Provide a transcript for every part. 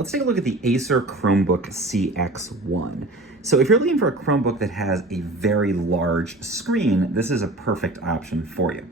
let's take a look at the Acer Chromebook CX1. So if you're looking for a Chromebook that has a very large screen, this is a perfect option for you.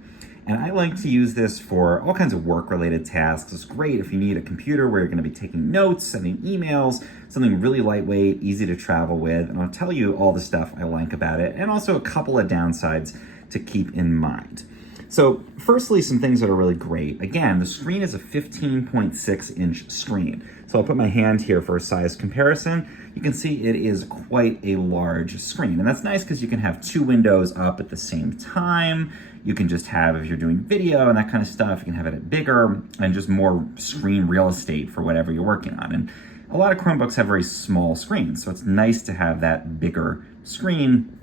And I like to use this for all kinds of work-related tasks. It's great if you need a computer where you're going to be taking notes, sending emails, something really lightweight, easy to travel with. And I'll tell you all the stuff I like about it, and also a couple of downsides to keep in mind. So firstly, some things that are really great. Again, the screen is a 15.6-inch screen. So I'll put my hand here for a size comparison. You can see it is quite a large screen. And that's nice because you can have two windows up at the same time. You can just have, if you're doing video and that kind of stuff, you can have it bigger and just more screen real estate for whatever you're working on. And a lot of Chromebooks have very small screens, so it's nice to have that bigger screen,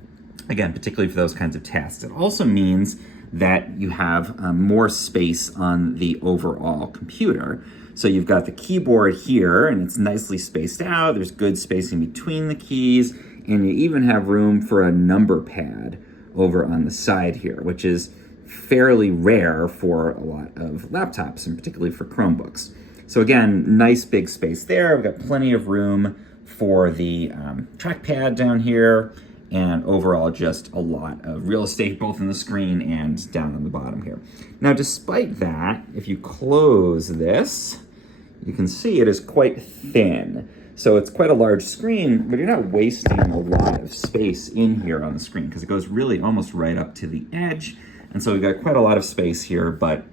again, particularly for those kinds of tasks. It also means that you have more space on the overall computer. So you've got the keyboard here, and it's nicely spaced out. There's good spacing between the keys, and you even have room for a number pad over on the side here, which is fairly rare for a lot of laptops, and particularly for Chromebooks. So again, nice big space there. We've got plenty of room for the trackpad down here, and overall just a lot of real estate both in the screen and down on the bottom here. Now, despite that, if you close this, you can see it is quite thin. So it's quite a large screen, but you're not wasting a lot of space in here on the screen because it goes really almost right up to the edge. And so we've got quite a lot of space here, but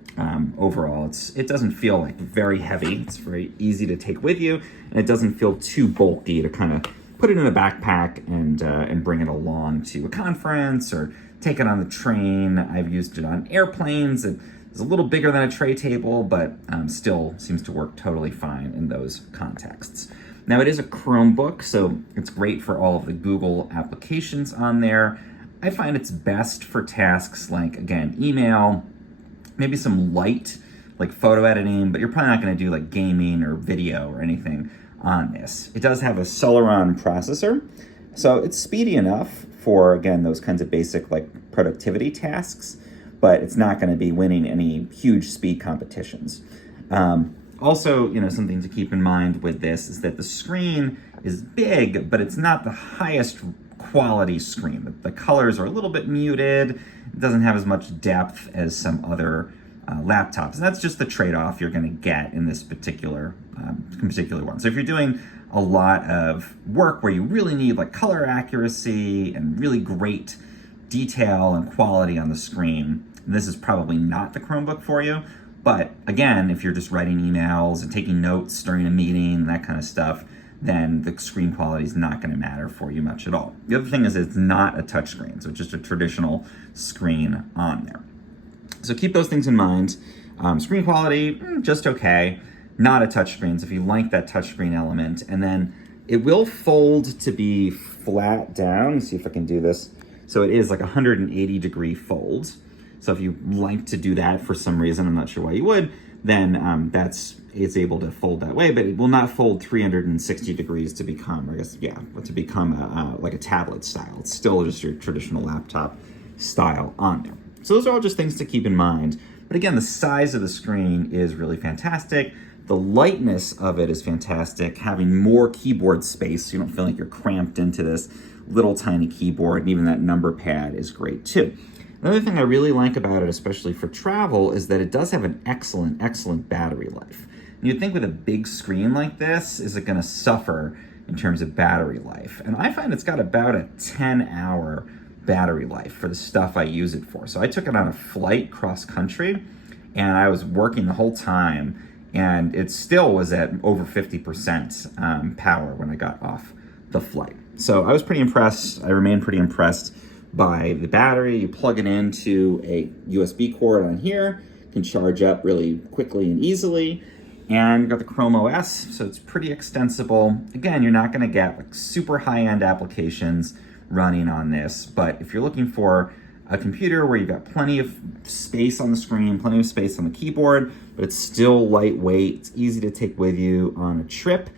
overall it doesn't feel like very heavy. It's very easy to take with you, and it doesn't feel too bulky to kind of put it in a backpack and bring it along to a conference or take it on the train. I've used it on airplanes. It's a little bigger than a tray table, but still seems to work totally fine in those contexts. Now, it is a Chromebook, so it's great for all of the Google applications on there. I find it's best for tasks like, again, email, maybe some light, like photo editing, but you're probably not going to do like gaming or video or anything on this. It does have a Celeron processor, so it's speedy enough for, again, those kinds of basic like productivity tasks, but it's not going to be winning any huge speed competitions. Also, something to keep in mind with this is that the screen is big, but it's not the highest quality screen. The colors are a little bit muted. It doesn't have as much depth as some other laptops. And that's just the trade-off you're going to get in this particular one. So if you're doing a lot of work where you really need like color accuracy and really great detail and quality on the screen, this is probably not the Chromebook for you. But again, if you're just writing emails and taking notes during a meeting, that kind of stuff, then the screen quality is not going to matter for you much at all. The other thing is it's not a touchscreen, so it's just a traditional screen on there. So keep those things in mind. Screen quality, just okay. Not a touchscreen, so if you like that touchscreen element. And then it will fold to be flat down. Let's see if I can do this. So it is like 180-degree folds. So if you like to do that for some reason, I'm not sure why you would, then it's able to fold that way, but it will not fold 360 degrees to become, like a tablet style. It's still just your traditional laptop style on there. So those are all just things to keep in mind. But again, the size of the screen is really fantastic. The lightness of it is fantastic. Having more keyboard space, so you don't feel like you're cramped into this little tiny keyboard, and even that number pad is great too. Another thing I really like about it, especially for travel, is that it does have an excellent battery life. And you'd think with a big screen like this, is it going to suffer in terms of battery life? And I find it's got about a 10-hour battery life for the stuff I use it for. So I took it on a flight cross-country, and I was working the whole time, and it still was at over 50% power when I got off the flight. So I was pretty impressed. I remain pretty impressed by the battery. You plug it into a USB cord on here, can charge up really quickly and easily, and got the Chrome OS, so it's pretty extensible. Again, you're not gonna get like super high-end applications running on this, but if you're looking for a computer where you've got plenty of space on the screen, plenty of space on the keyboard, but it's still lightweight, it's easy to take with you on a trip,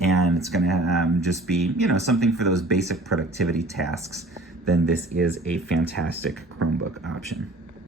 and it's gonna just be, something for those basic productivity tasks, then this is a fantastic Chromebook option.